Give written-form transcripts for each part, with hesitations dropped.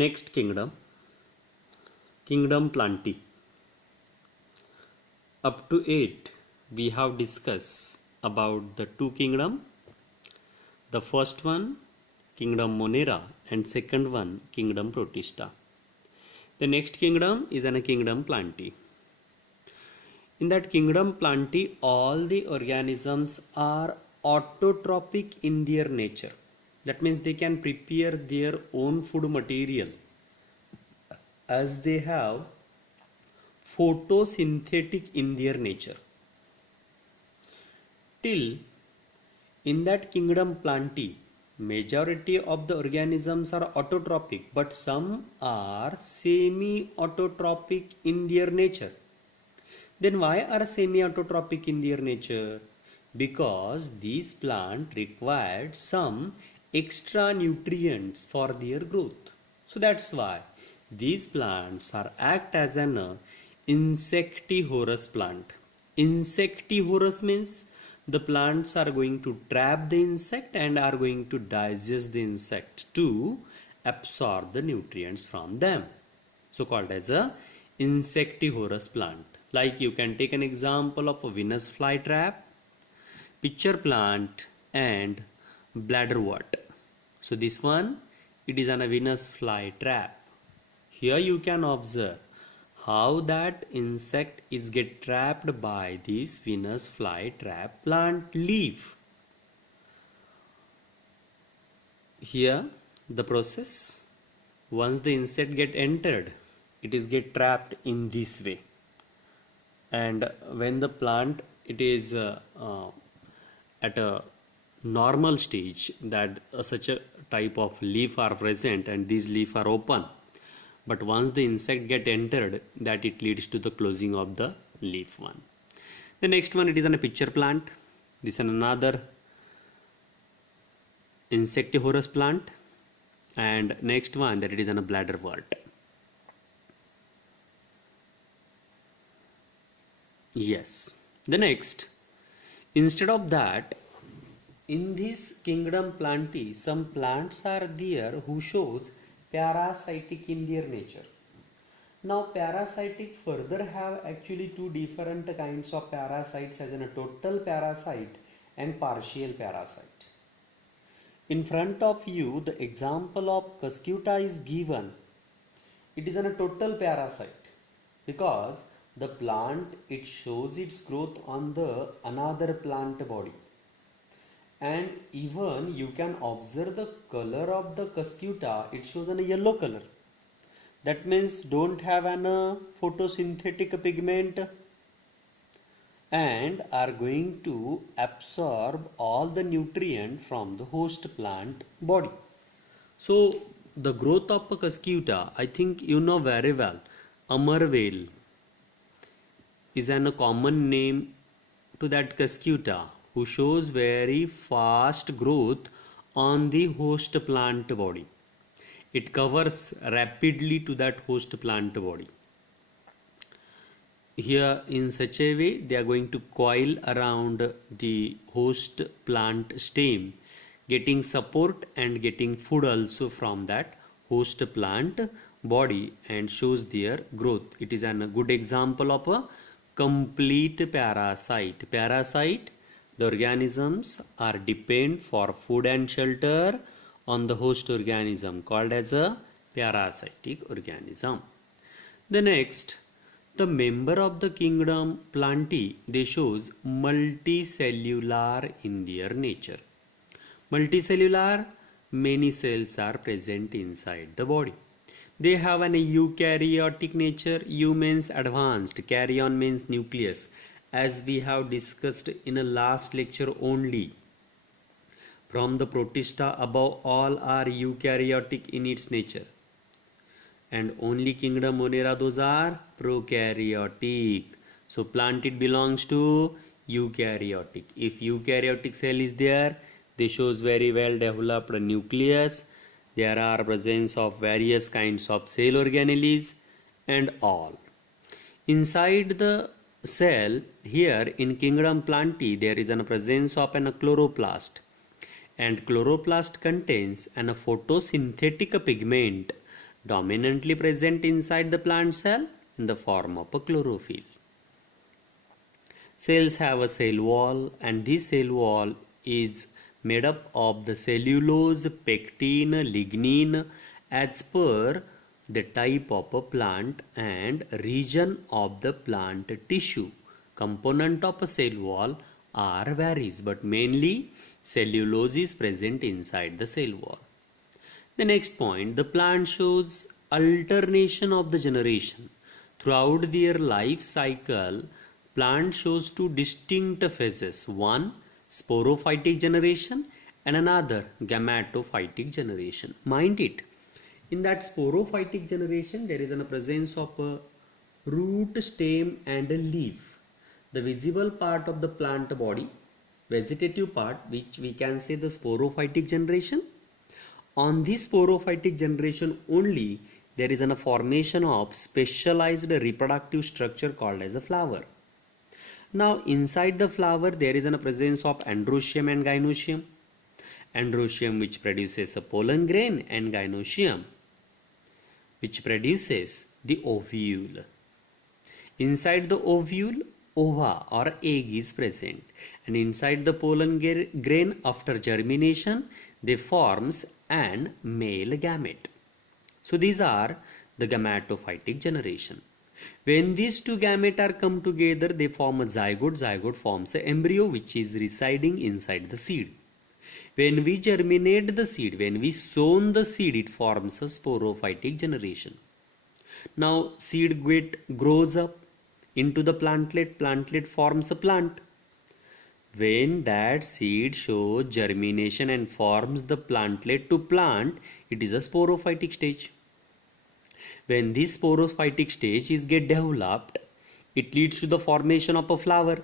Next kingdom, kingdom Plantae. Up to 8 we have discussed about the two kingdom. The first one kingdom Monera and second one kingdom Protista. The next kingdom is a kingdom Plantae. In that kingdom Plantae, all the organisms are autotrophic in their nature. That means they can prepare their own food material as they have photosynthetic in their nature. Till in that kingdom Plantae, majority of the organisms are autotrophic, but some are semi-autotrophic in their nature. Then why are semi-autotrophic in their nature? Because these plants required some extra nutrients for their growth. So that's why these plants are act as an insectivorous plant. Insectivorous means the plants are going to trap the insect and are going to digest the insect to absorb the nutrients from them. So called as a insectivorous plant. Like you can take an example of a Venus flytrap, pitcher plant and bladderwort. So this one, it is a Venus flytrap. Here you can observe how that insect is get trapped by this Venus flytrap plant leaf. Here the process, once the insect get entered, it is get trapped in this way. And when the plant it is at a normal stage, that such a type of leaf are present and these leaf are open, but once the insect get entered, that it leads to the closing of the leaf one. The next one, it is a pitcher plant. This is another insectivorous plant, and next one, that it is a bladderwort. Yes. The next, instead of that, in this kingdom Plantae, some plants are there who shows parasitic in their nature. Now parasitic further have actually two different kinds of parasites, as in a total parasite and partial parasite. In front of you, the example of Cuscuta is given. It is a total parasite because the plant, it shows its growth on the another plant body, and even you can observe the color of the Cuscuta, it shows a yellow color. That means don't have an photosynthetic pigment and are going to absorb all the nutrient from the host plant body. So the growth of a Cuscuta, I think you know very well, Amarvale is a common name to that Cuscuta, who shows very fast growth on the host plant body. It covers rapidly to that host plant body. Here in such a way, they are going to coil around the host plant stem, getting support and getting food also from that host plant body, and shows their growth. It is a good example of a complete parasite. Parasite, the organisms are depend for food and shelter on the host organism, called as a parasitic organism. The next, the member of the kingdom Plantae, they shows multicellular in their nature. Multicellular, many cells are present inside the body. They have an eukaryotic nature. Eu means advanced, karyon means nucleus, as we have discussed in a last lecture only. From the Protista, above all are eukaryotic in its nature, and only kingdom Monera, those are prokaryotic. So plant, it belongs to eukaryotic. If eukaryotic cell is there, they shows very well developed nucleus. There are presence of various kinds of cell organelles and all. Inside the cell, here in kingdom Plantae, there is a presence of a chloroplast, and chloroplast contains a photosynthetic pigment dominantly present inside the plant cell in the form of a chlorophyll. Cells have a cell wall, and this cell wall is made up of the cellulose, pectin, lignin as per the type of a plant and region of the plant tissue. Component of a cell wall are varies, but mainly cellulose is present inside the cell wall. The next point, the plant shows alternation of the generation. Throughout their life cycle, plant shows two distinct phases. One, sporophytic generation, and another, gametophytic generation. Mind it, in that sporophytic generation, there is a presence of a root, stem, and a leaf. The visible part of the plant body, vegetative part, which we can say the sporophytic generation. On this sporophytic generation only, there is a formation of specialized reproductive structure called as a flower. Now inside the flower there is a presence of androecium and gynoecium. Androecium which produces a pollen grain, and gynoecium which produces the ovule. Inside the ovule, ova or egg is present, and inside the pollen grain after germination they forms an male gamete. So these are the gametophytic generation. When these two gametes are come together, they form a zygote. Zygote forms an embryo which is residing inside the seed. When we germinate the seed, when we sown the seed, it forms a sporophytic generation. Now seed grows up into the plantlet. Plantlet forms a plant. When that seed shows germination and forms the plantlet to plant, it is a sporophytic stage. When this sporophytic stage is get developed, it leads to the formation of a flower.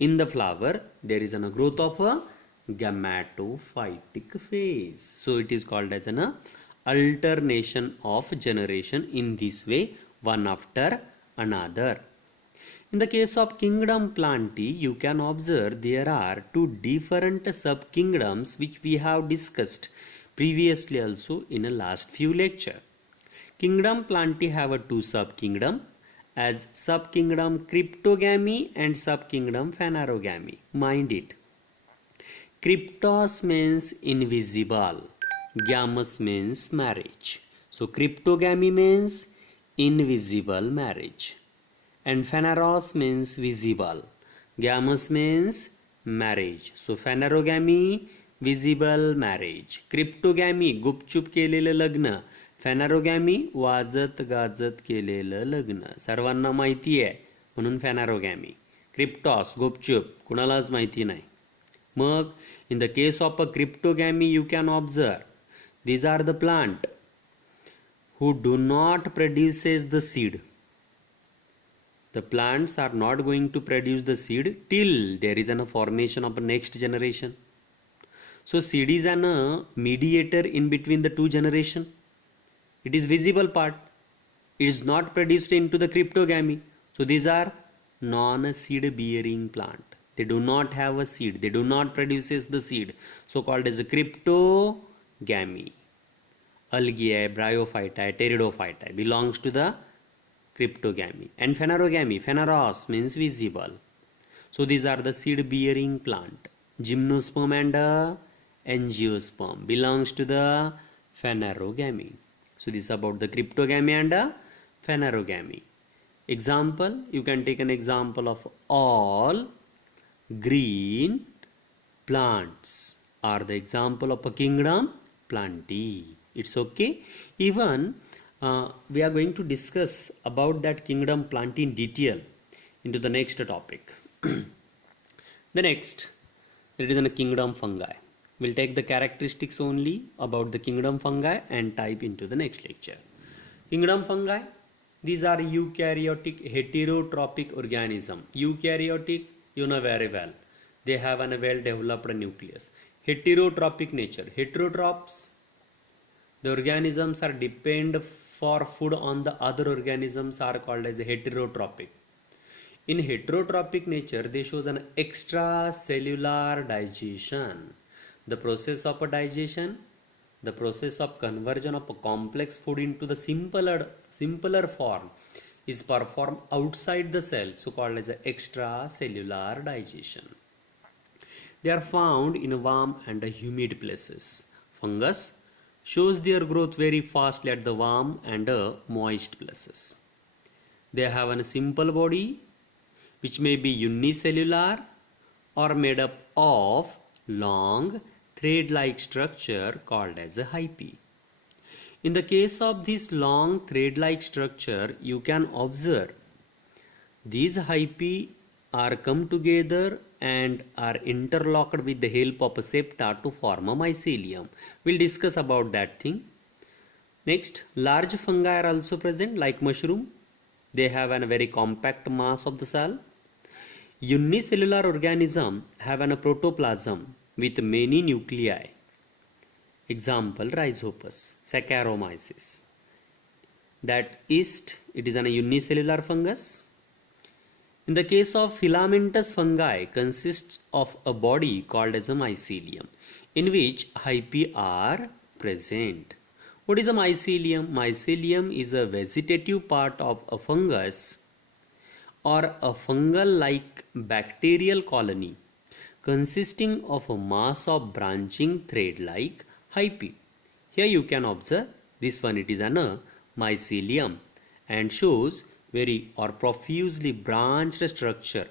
In the flower, there is a growth of a gametophytic phase. So it is called as an alternation of generation in this way, one after another. In the case of kingdom Plantae, you can observe there are two different subkingdoms which we have discussed previously also in a last few lecture. Kingdom Plantae have a two subkingdom as subkingdom Cryptogamy and subkingdom Phanerogamy. Mind it. Cryptos means invisible, gamous means marriage. So cryptogamy means invisible marriage, and phaneros means visible. Gamous means marriage. So phanerogamy, visible marriage. Cryptogamy, गुपचूप केलेलं लग्न. फॅनारोगॅमी, वाजत गाजत केलेलं लग्न. सर्वांना माहिती आहे म्हणून फॅनारोगॅमी. क्रिप्टॉस, गुपचूप, कुणालाच माहिती नाही. मग in the case of a cryptogamy, you can observe these are the plant who do not produces the seed. The plants are not going to produce the seed till there is a formation of a next generation. So seed is a mediator in between the two generation. It is visible part. It is not produced into the cryptogamy. So these are non-seed bearing plant. They do not have a seed. They do not produces the seed. So called as a cryptogamy. Algae, Bryophyta, Pteridophyta belongs to the cryptogamy. And phanerogamy, phaneros means visible. So these are the seed bearing plant. Gymnosperm and angiosperm belongs to the phanerogamy. So this is about the cryptogamy and phanerogamy. Example, you can take an example of all green plants are the example of a kingdom Plantae. It's okay. Even we are going to discuss about that kingdom Plantae in detail into the next topic. The next, it is a kingdom fungi. We'll take the characteristics only about the kingdom fungi and type into the next lecture. Kingdom fungi, these are eukaryotic heterotrophic organism. Eukaryotic, you know very well. They have a well developed nucleus. Heterotrophic nature. Heterotrophs, the organisms are depend for food on the other organisms are called as heterotrophic. In heterotrophic nature, they shows an extracellular digestion. The process of a digestion The process of conversion of a complex food into the simpler form is performed outside the cell, so called as extracellular digestion. They are found in warm and humid places. Fungus shows their growth very fastly at the warm and moist places. They have a simple body which may be unicellular or made up of long thread-like structure called as a hyphae. In the case of this long thread-like structure, you can observe these hyphae are come together and are interlocked with the help of a septa to form a mycelium. We'll discuss about that thing. Next, large fungi are also present like mushroom. They have a very compact mass of the cell. Unicellular organisms have a protoplasm with many nuclei. Example, Rhizopus, Saccharomyces. That is, it is a unicellular fungus. In the case of filamentous fungi, consists of a body called as a mycelium, in which hyphae are present. What is a mycelium? Mycelium is a vegetative part of a fungus or a fungal-like bacterial colony consisting of a mass of branching thread-like hyphae. Here you can observe this one, it is a mycelium and shows very or profusely branched structure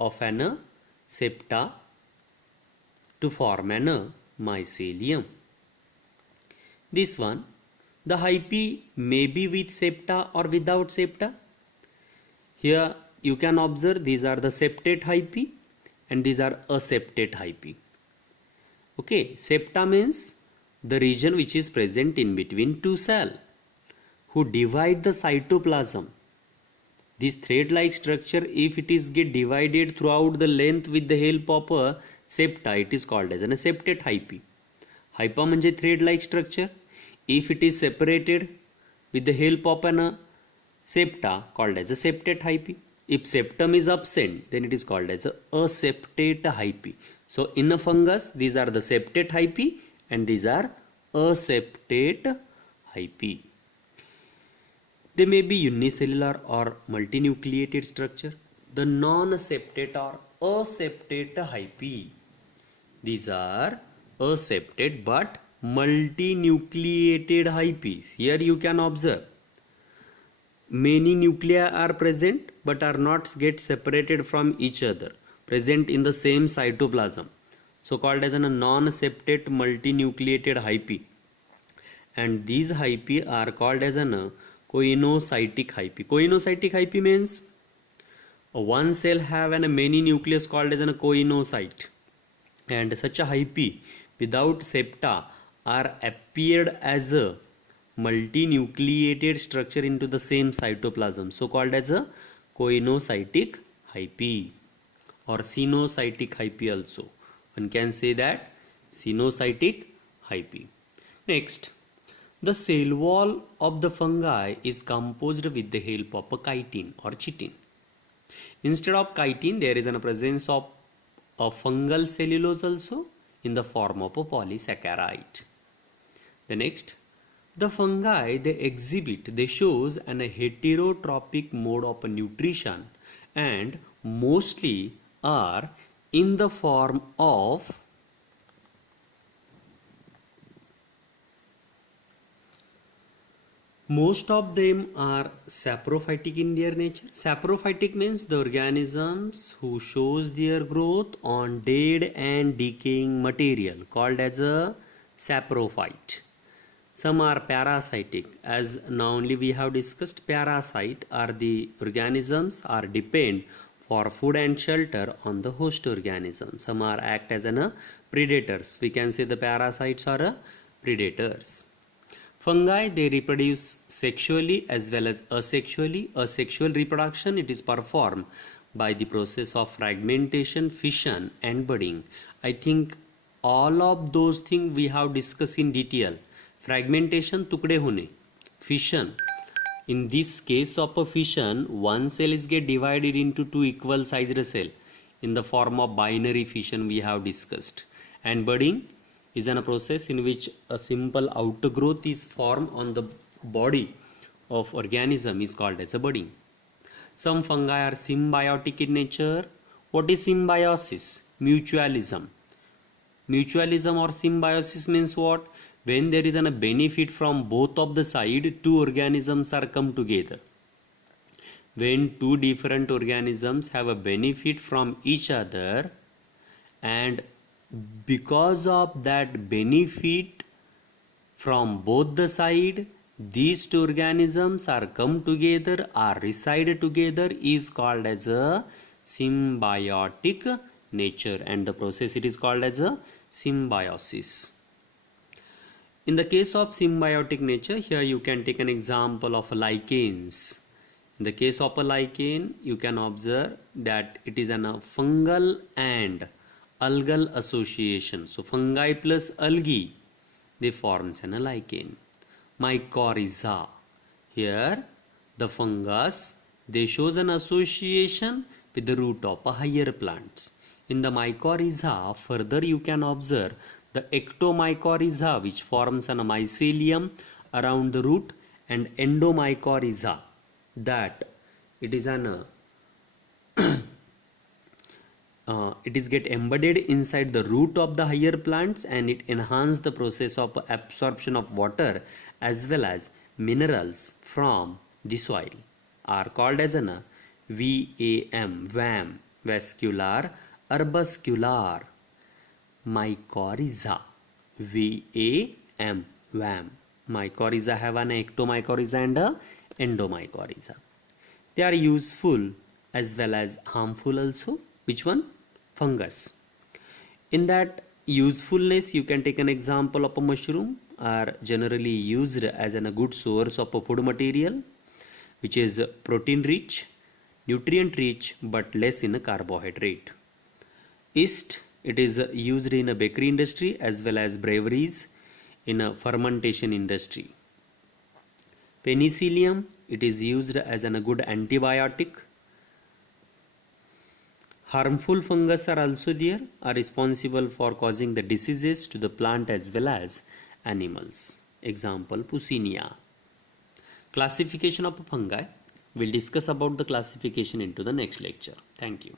of an septa to form an mycelium. This one, the hyphae may be with septa or without septa. Here you can observe these are the septate hyphae and these are aseptate hyphae. Okay, septa means the region which is present in between two cells who divide the cytoplasm. This thread-like structure, if it is get divided throughout the length with the help of a septa, it is called as a septate hyphae. Hypha म्हणजे thread-like structure. If it is separated with the help of an septa, called as a septate hyphae. If septum is absent, then it is called as a aseptate hyphae. So in a fungus, these are the septate hyphae and these are aseptate hyphae. They may be unicellular or multinucleated structure. The non-septate or aseptate hyphae. These are aseptate but multinucleated hyphae. Here you can observe many nuclei are present but are not get separated from each other, present in the same cytoplasm, so called as a non-septate multinucleated hyphae. And these hyphae are called as an coinocytic hyphae. Coinocytic hyphae means one cell have a many nucleus called as a coinocyte, and such a hyphae without septa are appeared as a multinucleated structure into the same cytoplasm, so called as a coinocytic hyphae or cenocytic hyphae also. One can say that cenocytic hyphae. Next, the cell wall of the fungi is composed with the help of a chitin or chitin. Instead of chitin, there is a presence of a fungal cellulose also in the form of a polysaccharide. The next, the fungi they shows an heterotrophic mode of nutrition and mostly are in the form of most of them are saprophytic in their nature. Saprophytic means the organisms who shows their growth on dead and decaying material called as a saprophyte. Some are parasitic, as now only we have discussed. Parasite are the organisms are depend for food and shelter on the host organism. Some are act as predators. We can say the parasites are predators. Fungi, they reproduce sexually as well as asexually. Asexual reproduction, it is performed by the process of fragmentation, fission and budding. I think all of those things we have discussed in detail. Fragmentation, tukde hone. Fission, in this case of a fission, one cell is get divided into two equal sized cells in the form of binary fission we have discussed. And budding, is a process in which a simple outgrowth is formed on the body of organism is called as a budding. Some fungi are symbiotic in nature. What is symbiosis? Mutualism. Mutualism or symbiosis means what? When there is a benefit from both of the side, two organisms are come together. When two different organisms have a benefit from each other, and because of that benefit from both the side, these two organisms are come together or reside together is called as a symbiotic nature, and the process it is called as a symbiosis. In the case of symbiotic nature, here you can take an example of lichens. In the case of a lichen, you can observe that it is a fungal and algal association. So fungi plus algae, they forms an lichen. Mycorrhiza. Here the fungus, they shows an association with the root of a higher plants. In the mycorrhiza, further you can observe the ectomycorrhiza, which forms an mycelium around the root, and endomycorrhiza, that it is an it is get embedded inside the root of the higher plants, and it enhance the process of absorption of water as well as minerals from the soil, are called as an VAM, vascular arbuscular mycorrhiza. VAM. Mycorrhiza have an ectomycorrhiza and a endomycorrhiza. They are useful as well as harmful also. Which one? Fungus. In that usefulness, you can take an example of a mushroom, are generally used as a good source of a food material, which is protein rich, nutrient rich, but less in a carbohydrate. Yeast, it is used in a bakery industry as well as breweries, in a fermentation industry. Penicillium, it is used as a good antibiotic. Harmful fungus are also there, are responsible for causing the diseases to the plant as well as animals. Example, Puccinia. Classification of fungi. We'll discuss about the classification into the next lecture. Thank you.